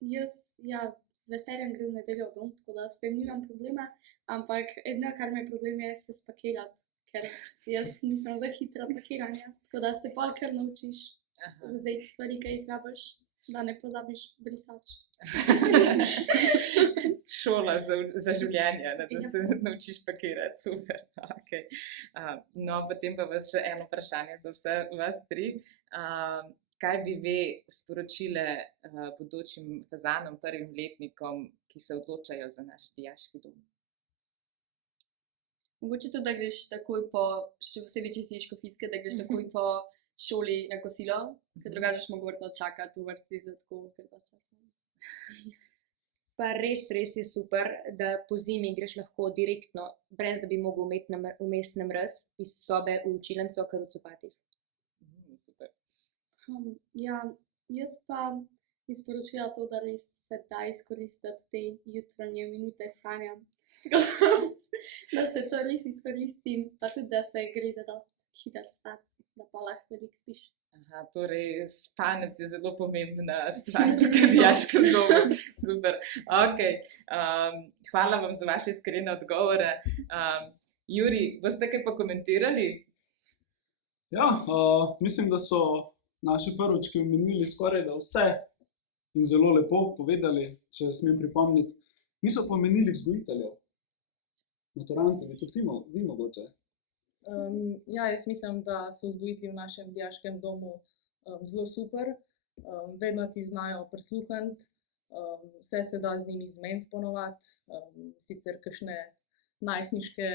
Jaz, ja, z veseljem grem v nedeljo v dom, tako da s tem nimam problema, ampak edino, kar mi je problem, je se spakirati, ker jaz nisem za hitro pakiranje, tako da se pol kar naučiš vzeti stvari, ki jih rabiš, da ne pozabiš brisač. Šola za življenje, ne, da se naučiš pakirati, super. Okay. No, potem pa vas še eno vprašanje za vse vas tri. Kaj bi vi sporočile bodočim fazanom, prvim letnikom, ki se odločajo za naš dijaški dom? Mogoče to, da greš takoj po, še posebej, če si iz Škofijske, da greš takoj po šoli na kosilo, ker drugače mogo vrtno čakati v vrsti za tako kar časa. Pa res je super, da po zimi greš lahko direktno, brez da bi mogel imeti vmes namraz iz sobe v učilnico, kar v copatih. Super. Ja, jaz pa bi sporočila to, da res se da izkoristiti te jutranje minute spanja. Da se to res izkoristim, pa tudi, da se gre za dosti hiter spat, da pa lahko veliko spiš. Aha, torej spanec je zelo pomembna stvar tukaj v dijaškem domu. Super. Okay. Hvala vam za vaše iskrene odgovore. Juri, boste kaj pa komentirali? Ja, mislim, da so naši prvički omenili skoraj da vse in zelo lepo povedali, če smem pripomniti. Niso pa omenili vzgojiteljev. Maturanti, bi tudi vi mogoče. Ja, jaz mislim, da so vzgojitelji v našem dijaškem domu zelo super. Vedno ti znajo prisluhniti, vse se da z njimi zmeniti ponovadi, sicer kakšne najstniške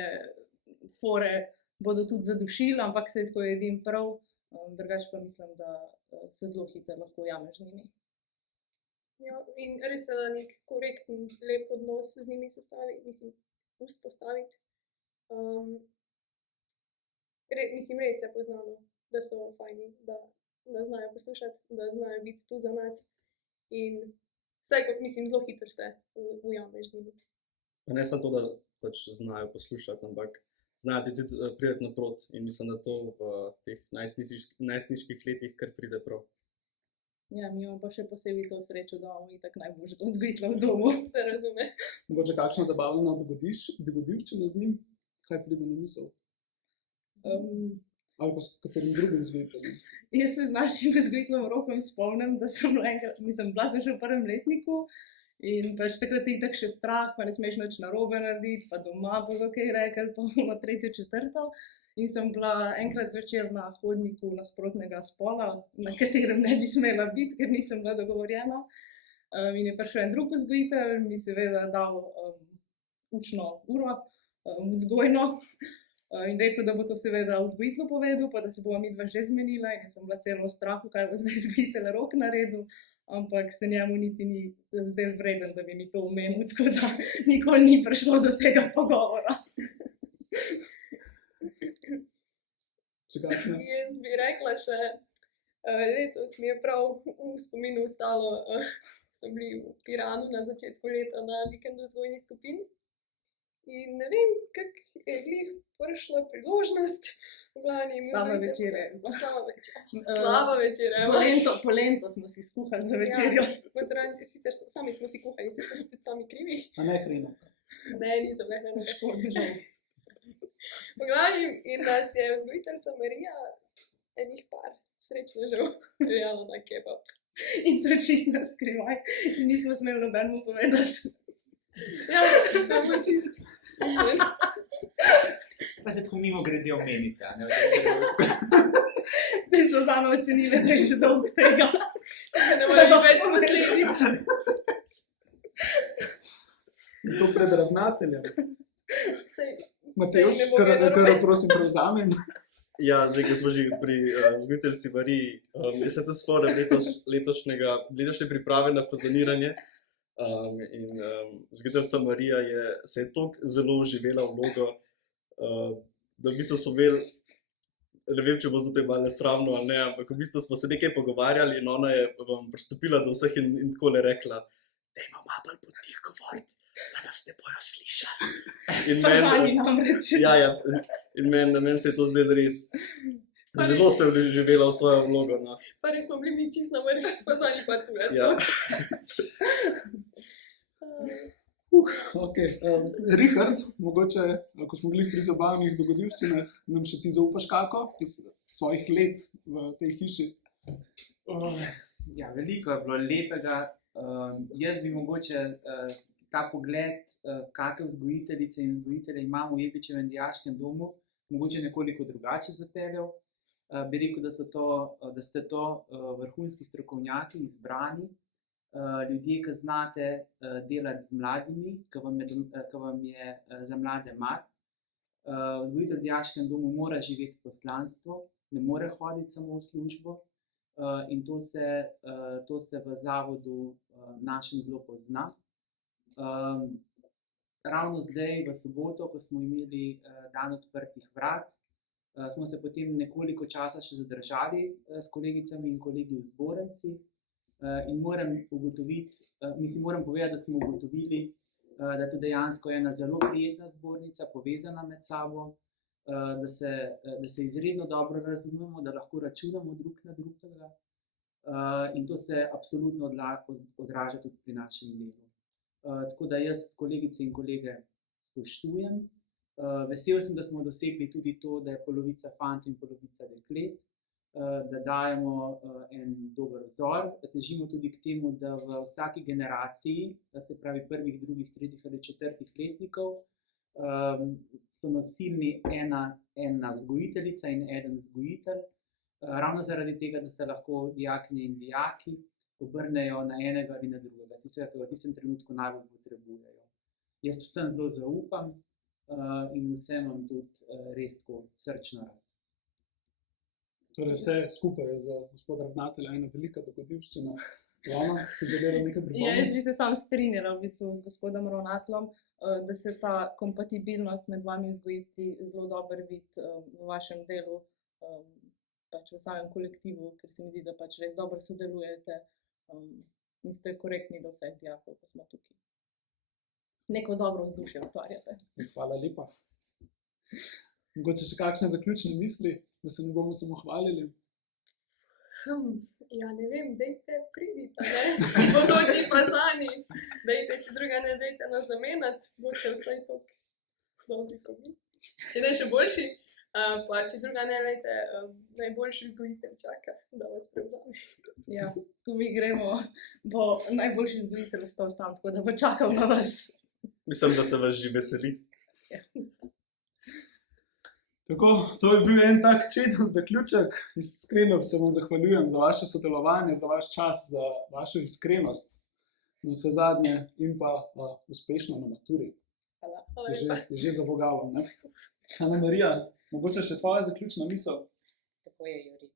fore bodo tudi zadušili, ampak se tako jedim prav, drugače pa mislim, da se zelo hitro lahko ujameš z njimi. Ja, in res je nek korekten, lep odnos z njimi vzpostaviti. Mislim, res je poznano, da so fajni, da znajo poslušati, da znajo biti tu za nas in vse, mislim, zelo hitro se ujameš z njimi. Pa ne samo to, da pač znajo poslušati, ampak znajo ti tudi priti naproti in mislim, da to v teh najstniških letih kar pride prav. Ja, mi imamo pa še posebej to srečo, da imamo itak najboljšega vzgojitelja v domu. Se razume. Mogoče kakšna zabavna dogodivščina z njim? Kaj pride na misel? Ali pa s katerim drugim vzgojiteljem? Jaz se z našim vzgojiteljem Rokom spomnim, da sem bila sem še v prvem letniku in pač takrat je itak še strah, pa ne smeš nič narobe narediti, pa doma bodo kaj rekli, pa bomo tretjo, četrto. In sem bila enkrat zvečer na hodniku nasprotnega spola, na katerem ne bi smela biti, ker nisem bila dogovorjena. In je prišel en drug vzgojitelj, mi seveda dal učno uro, vzgojno, in rekel, da bo to seveda vzgojitelju povedal, pa da se bomo midva že zmenila in sem bila celo v strahu, kaj bo zdaj vzgojitelj Rok naredil, ampak se njemu niti ni zdel vreden, da bi mi to omenil, tako da nikoli ni prišlo do tega pogovora. Jaz bi rekla še, letos mi je prav v spominu ostalo, sem bili v Piranu na začetku leta na vikendu vzgojni skupini. In ne vem, kako je glih prišla priložnost. Slava večerja. Slava večerja. Polento smo si skuhali za večerjo. Sicer sami smo si kuhali, sicer smo si tudi sami krivi. A ne hrino. Ne, nisem ne hrino. V glavnem, in nas je vzgojiteljica Marija enih par srečnežev peljala na kebab. In to čisto na skrivaj. Nismo smeli nobenemu povedati. Ja, to bo čisto. Pa se tako mimo grede omenite, ne? Zdaj smo zame ocenili, da je še dolg tega. Ne moram več posledic. In to pred ravnateljem. Sej, Matevž, Saj ne bo kaj kar narobe. prosim prevzamem. Ja, zdaj, ko smo že pri vzgojiteljici Mariji, jaz se tudi spomnim letošnje priprave na fazoniranje. Vzgojiteljica Marija se je tako zelo vživela v vlogo, da v bistvu smo imeli, ne vem, če bo zdaj malo nesramno ali ne, ampak v bistvu smo se nekaj pogovarjali in ona je pristopila do vseh in takole rekla, dajmo malo bolj potih govoriti, da nas ne bojo slišali. Fazani namreč. Ja, in meni se je to zdaj res, zelo se je vživela v svojo vlogo. No. Pa res smo bili mi čisto na vrhu, pa zani pa tu, jaz Ja. Okay. Richard, mogoče, ko smo bili pri zabavnih dogodivščinah, nam še ti zaupaš kako iz svojih let v tej hiši? Ja, veliko je bilo lepega. Jaz bi mogoče ta pogled, kakšne vzgojiteljice in vzgojitelje imamo v Jegličevem dijaškem domu, mogoče nekoliko drugače zapeljal. Bi rekel, da ste to vrhunski strokovnjaki, izbrani, ljudje, ki znate delati z mladimi, ki vam je za mlade mar. Vzgojitelj v dijaškem domu mora živeti poslanstvo, ne more hoditi samo v službo in to se v zavodu našem zelo pozna. Ravno zdaj, v soboto, ko smo imeli dan odprtih vrat, smo se potem nekoliko časa še zadržali s kolegicami in kolegi v zbornici. In moram povedati, da smo ugotovili, da je to dejansko ena zelo prijetna zbornica, povezana med sabo, da se izredno dobro razumemo, da lahko računamo drug na drugega in to se absolutno odraža tudi pri našem delu. Tako da jaz kolegice in kolege spoštujem. Vesel sem, da smo dosegli tudi to, da je polovica fantov in polovica deklet, da dajemo en dober vzor. Težimo tudi k temu, da v vsaki generaciji, se pravi prvih, drugih, tretjih ali četrtih letnikov, so nosilni ena vzgojiteljica in eden vzgojitelj, ravno zaradi tega, da se lahko dijakinje in dijaki obrnejo na enega ali na drugega, tistega, ki v tistem trenutku najbolj potrebujejo. Jaz vsem zelo zaupam in vsem imam tudi res tako srčno rad. Torej vse skupaj je za gospoda ravnatelja ena velika dogodivščina. Vama si želela nekaj pripomniti? Ja, jaz bi se sam strinjala v bistvu z gospodom ravnateljem, da se ta kompatibilnost med vami vzgojiti zelo dober vid v vašem delu, pač v samem kolektivu, ker se mi zdi, da pač res dobro sodelujete in ste korektni do vseh dijakov, ko smo tukaj. Neko dobro vzdušje ustvarjate. Hvala lepa. Mogoče še kakšne zaključne misli, da se ne bomo samo hvalili? Ja, ne vem, dejte, pridite, ne? Bodoči fazani. Dejte, če druga ne dejte nas zamenjati, boste vsaj toliko dobri kot mi. Če ne še boljši, pa če druga ne dejte, najboljši vzgojitelj čaka, da vas prevzame. Ja, ko mi gremo, bo najboljši vzgojitelj ostal sam, tako da bo čakal na vas. Mislim, da se vas že veseli. Ja. Tako, to je bil en tak čeden zaključek. Iskreno se vam zahvaljujem za vaše sodelovanje, za vaš čas, za vašo iskrenost. Na vse zadnje in pa uspešno na maturi. Hvala. Je že za vogalom, ne? Ana Marija, mogoče še tvoja zaključna misel? Tako je, Juri.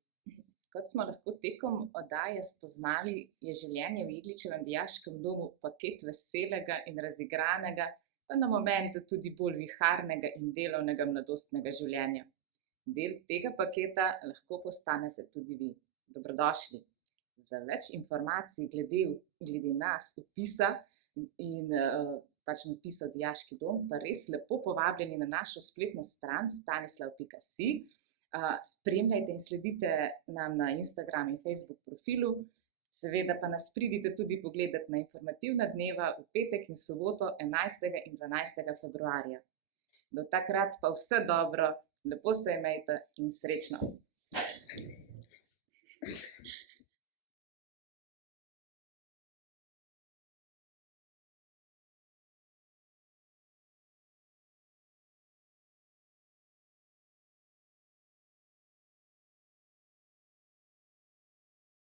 Kot smo lahko tekom oddaje spoznali, je življenje v Jegličevem dijaškem domu paket veselega in razigranega, pa na momente tudi bolj viharnega in delovnega mladostnega življenja. Del tega paketa lahko postanete tudi vi. Dobrodošli. Za več informacij glede nas, vpisa in pač napisal Dijaški dom, pa res lepo povabljeni na našo spletno stran stanislav.si. Spremljajte in sledite nam na Instagram in Facebook profilu. Seveda pa nas pridite tudi pogledati na informativna dneva v petek in soboto 11. in 12. februarja. Do takrat pa vse dobro, lepo se imejte in srečno!